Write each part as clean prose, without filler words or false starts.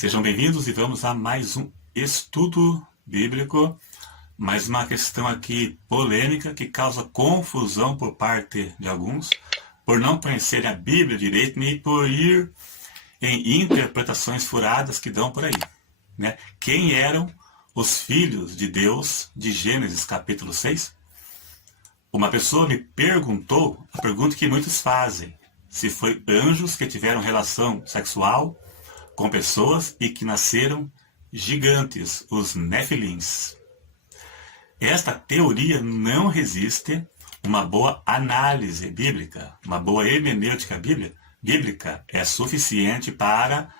Sejam bem-vindos e vamos a mais um estudo bíblico, mais uma questão aqui polêmica que causa confusão por parte de alguns, por não conhecerem a Bíblia direito, nem por ir em interpretações furadas que dão por aí, né? Quem eram os filhos de Deus de Gênesis capítulo 6? Uma pessoa me perguntou a pergunta que muitos fazem, se foi anjos que tiveram relação sexual com pessoas e que nasceram gigantes, os nefilins. Esta teoria não resiste uma boa análise bíblica, uma boa hermenêutica bíblica é suficiente para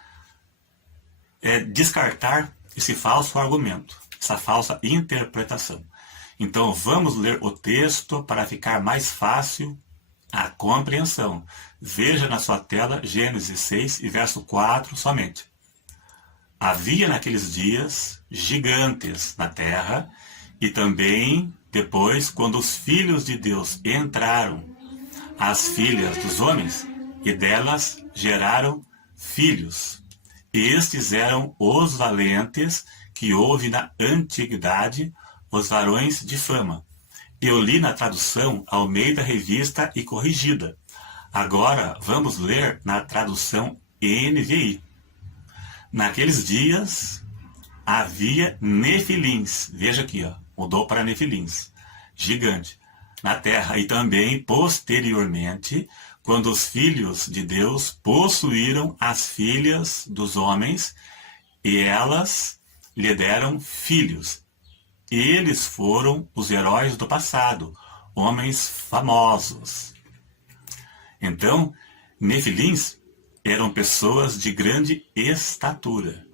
descartar esse falso argumento, essa falsa interpretação. Então vamos ler o texto para ficar mais fácil a compreensão. Veja na sua tela Gênesis 6 e verso 4 somente. Havia naqueles dias gigantes na terra, e também depois, quando os filhos de Deus entraram, as filhas dos homens, e delas geraram filhos. Estes eram os valentes que houve na antiguidade, os varões de fama. Eu li na tradução Almeida Revista e Corrigida. Agora vamos ler na tradução NVI. Naqueles dias havia nefilins. Veja aqui, mudou para nefilins. Gigante. Na terra. E também, posteriormente, quando os filhos de Deus possuíram as filhas dos homens, e elas lhe deram filhos. Eles foram os heróis do passado, homens famosos. Então, nefilins eram pessoas de grande estatura.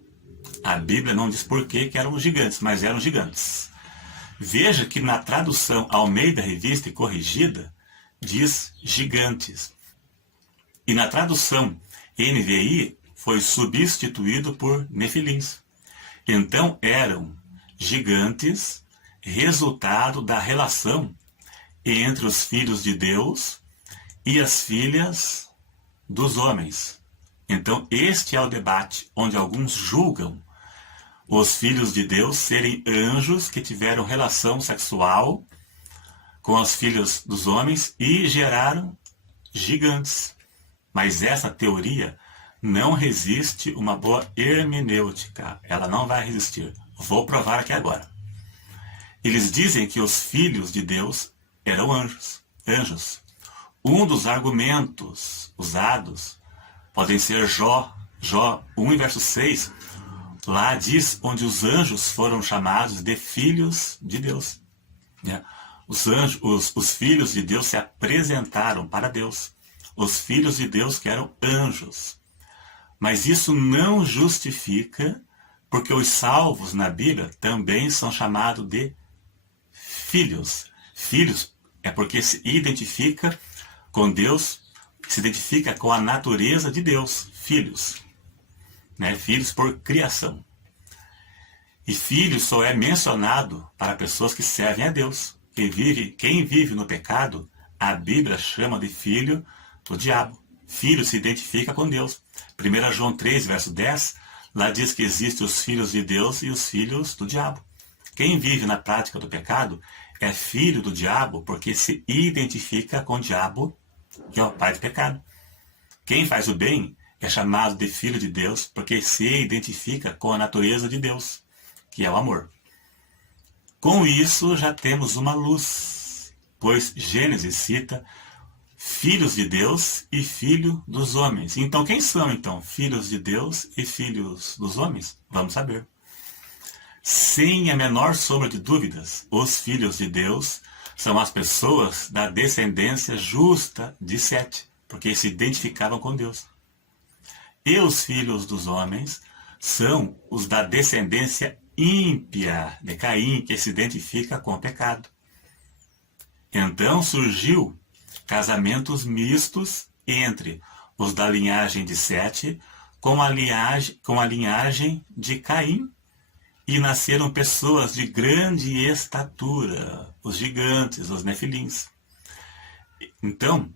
A Bíblia não diz por que eram gigantes, mas eram gigantes. Veja que na tradução Almeida Revista e Corrigida, diz gigantes. E na tradução NVI foi substituído por nefilins. Então eram gigantes, resultado da relação entre os filhos de Deus e as filhas dos homens. Então este é o debate onde alguns julgam os filhos de Deus serem anjos que tiveram relação sexual com as filhas dos homens e geraram gigantes. Mas essa teoria não resiste uma boa hermenêutica. Ela não vai resistir. Vou provar aqui agora. Eles dizem que os filhos de Deus eram anjos. Um dos argumentos usados podem ser Jó 1 verso 6. Lá diz onde os anjos foram chamados de filhos de Deus. Os filhos de Deus se apresentaram para Deus. Os filhos de Deus que eram anjos. Mas isso não justifica, porque os salvos na Bíblia também são chamados de filhos. Filhos é porque se identifica com Deus, se identifica com a natureza de Deus. Filhos. Filhos por criação. E filho só é mencionado para pessoas que servem a Deus. Quem vive no pecado, a Bíblia chama de filho do diabo. Filho se identifica com Deus. 1 João 3, verso 10, lá diz que existem os filhos de Deus e os filhos do diabo. Quem vive na prática do pecado é filho do diabo porque se identifica com o diabo, que é o pai do pecado. Quem faz o bem é chamado de filho de Deus porque se identifica com a natureza de Deus, que é o amor. Com isso já temos uma luz, pois Gênesis cita filhos de Deus e filho dos homens. Então quem são então filhos de Deus e filhos dos homens? Vamos saber. Sem a menor sombra de dúvidas, os filhos de Deus são as pessoas da descendência justa de Sete, porque se identificavam com Deus. E os filhos dos homens são os da descendência ímpia de Caim, que se identifica com o pecado. Então surgiu casamentos mistos entre os da linhagem de Sete com a linhagem de Caim, e nasceram pessoas de grande estatura, os gigantes, os nefilins. Então,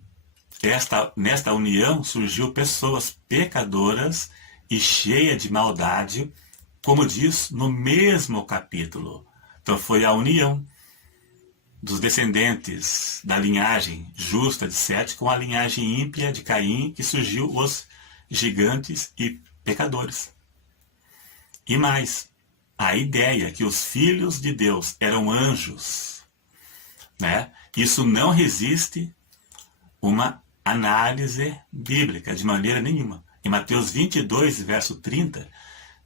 nesta união surgiu pessoas pecadoras e cheia de maldade, como diz no mesmo capítulo. Então foi a união dos descendentes da linhagem justa de Sete com a linhagem ímpia de Caim que surgiu os gigantes e pecadores. E mais, a ideia que os filhos de Deus eram anjos, né? Isso não resiste uma análise bíblica de maneira nenhuma. Em Mateus 22, verso 30,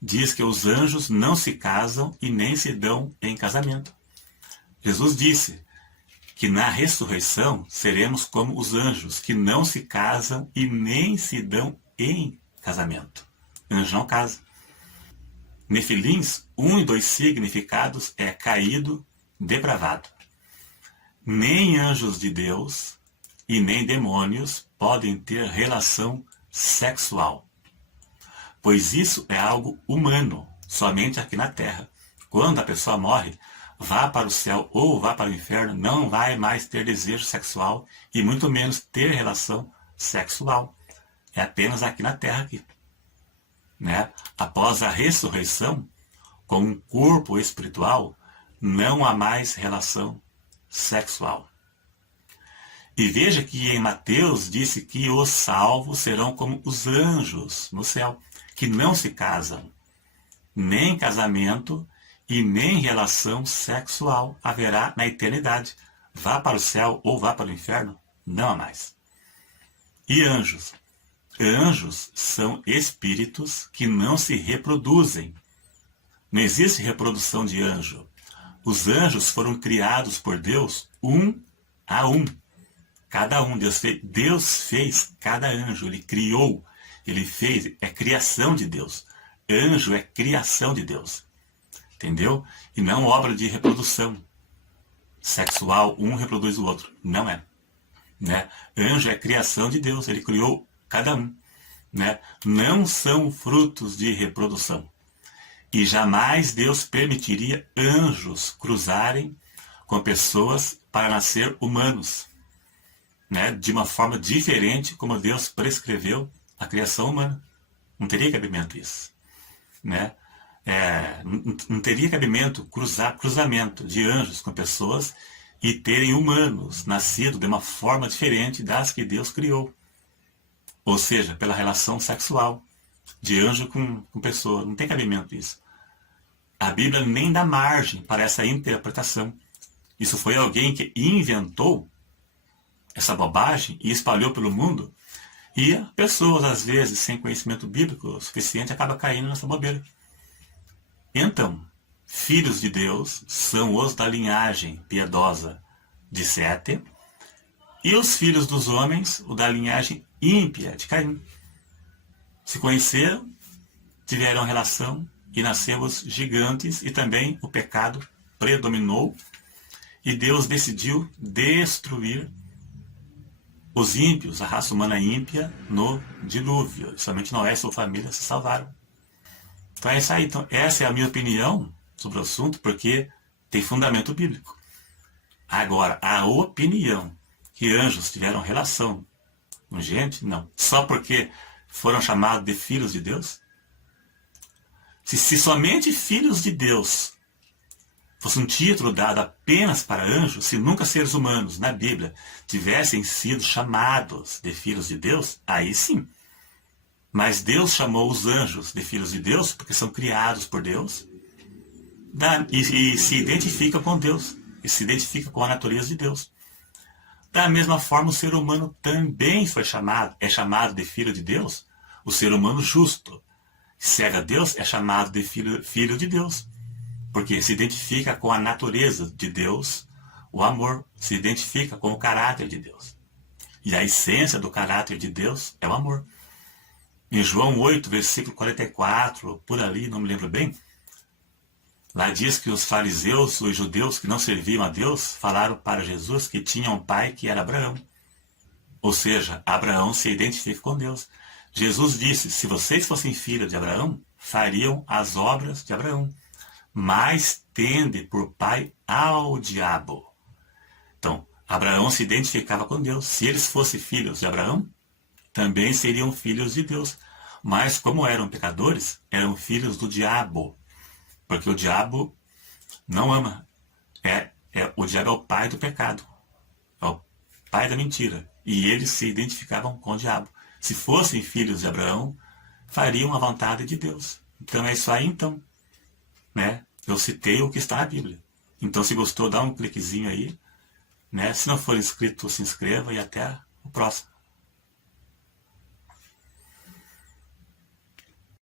diz que os anjos não se casam e nem se dão em casamento. Jesus disse que na ressurreição seremos como os anjos, que não se casam e nem se dão em casamento. Anjo não casa. Nefilins, um e dois significados é caído, depravado. Nem anjos de Deus e nem demônios podem ter relação sexual, pois isso é algo humano, somente aqui na Terra. Quando a pessoa morre, vá para o céu ou vá para o inferno, não vai mais ter desejo sexual e muito menos ter relação sexual. É apenas aqui na Terra aqui. Né? Após a ressurreição, com um corpo espiritual, não há mais relação sexual. E veja que em Mateus disse que os salvos serão como os anjos no céu, que não se casam, nem casamento e nem relação sexual haverá na eternidade. Vá para o céu ou vá para o inferno, não há mais. E anjos? Anjos são espíritos que não se reproduzem. Não existe reprodução de anjo. Os anjos foram criados por Deus um a um. Cada um. Deus fez cada anjo. Ele criou. Ele fez. É criação de Deus. Anjo é criação de Deus. Entendeu? E não obra de reprodução sexual. Um reproduz o outro. Não é. Né? Anjo é criação de Deus. Ele criou cada um. Né? Não são frutos de reprodução. E jamais Deus permitiria anjos cruzarem com pessoas para nascer humanos, né? De uma forma diferente como Deus prescreveu a criação humana. Não teria cabimento isso. Né? Não teria cabimento cruzamento de anjos com pessoas e terem humanos nascidos de uma forma diferente das que Deus criou. Ou seja, pela relação sexual de anjo com pessoa. Não tem cabimento isso. A Bíblia nem dá margem para essa interpretação. Isso foi alguém que inventou essa bobagem e espalhou pelo mundo. E pessoas, às vezes, sem conhecimento bíblico suficiente, acabam caindo nessa bobeira. Então, filhos de Deus são os da linhagem piedosa de Sete, e os filhos dos homens, o da linhagem ímpia de Caim. Se conheceram, tiveram relação, e nasceram os gigantes, e também o pecado predominou, e Deus decidiu destruir os ímpios, a raça humana ímpia, no dilúvio. Somente Noé e sua família se salvaram. Então é isso aí. Então, essa é a minha opinião sobre o assunto, porque tem fundamento bíblico. Agora, a opinião que anjos tiveram relação com gente, não. Só porque foram chamados de filhos de Deus? Se somente filhos de Deus fosse um título dado apenas para anjos, se nunca seres humanos na Bíblia tivessem sido chamados de filhos de Deus, aí sim. Mas Deus chamou os anjos de filhos de Deus porque são criados por Deus e se identificam com Deus, e se identificam com a natureza de Deus. Da mesma forma, o ser humano também é chamado de filho de Deus, o ser humano justo. Serve a Deus, é chamado de filho de Deus, porque se identifica com a natureza de Deus, o amor, se identifica com o caráter de Deus. E a essência do caráter de Deus é o amor. Em João 8, versículo 44, por ali, não me lembro bem, lá diz que os fariseus, os judeus que não serviam a Deus, falaram para Jesus que tinha um pai que era Abraão. Ou seja, Abraão se identifica com Deus. Jesus disse, se vocês fossem filhos de Abraão, fariam as obras de Abraão. Mas tende por pai ao diabo. Então, Abraão se identificava com Deus. Se eles fossem filhos de Abraão, também seriam filhos de Deus. Mas como eram pecadores, eram filhos do diabo. Porque o diabo não ama. O diabo é o pai do pecado. É o pai da mentira. E eles se identificavam com o diabo. Se fossem filhos de Abraão, fariam a vontade de Deus. Então é isso aí, então. Né? Eu citei o que está na Bíblia. Então, se gostou, dá um cliquezinho aí. Né? Se não for inscrito, se inscreva e até o próximo.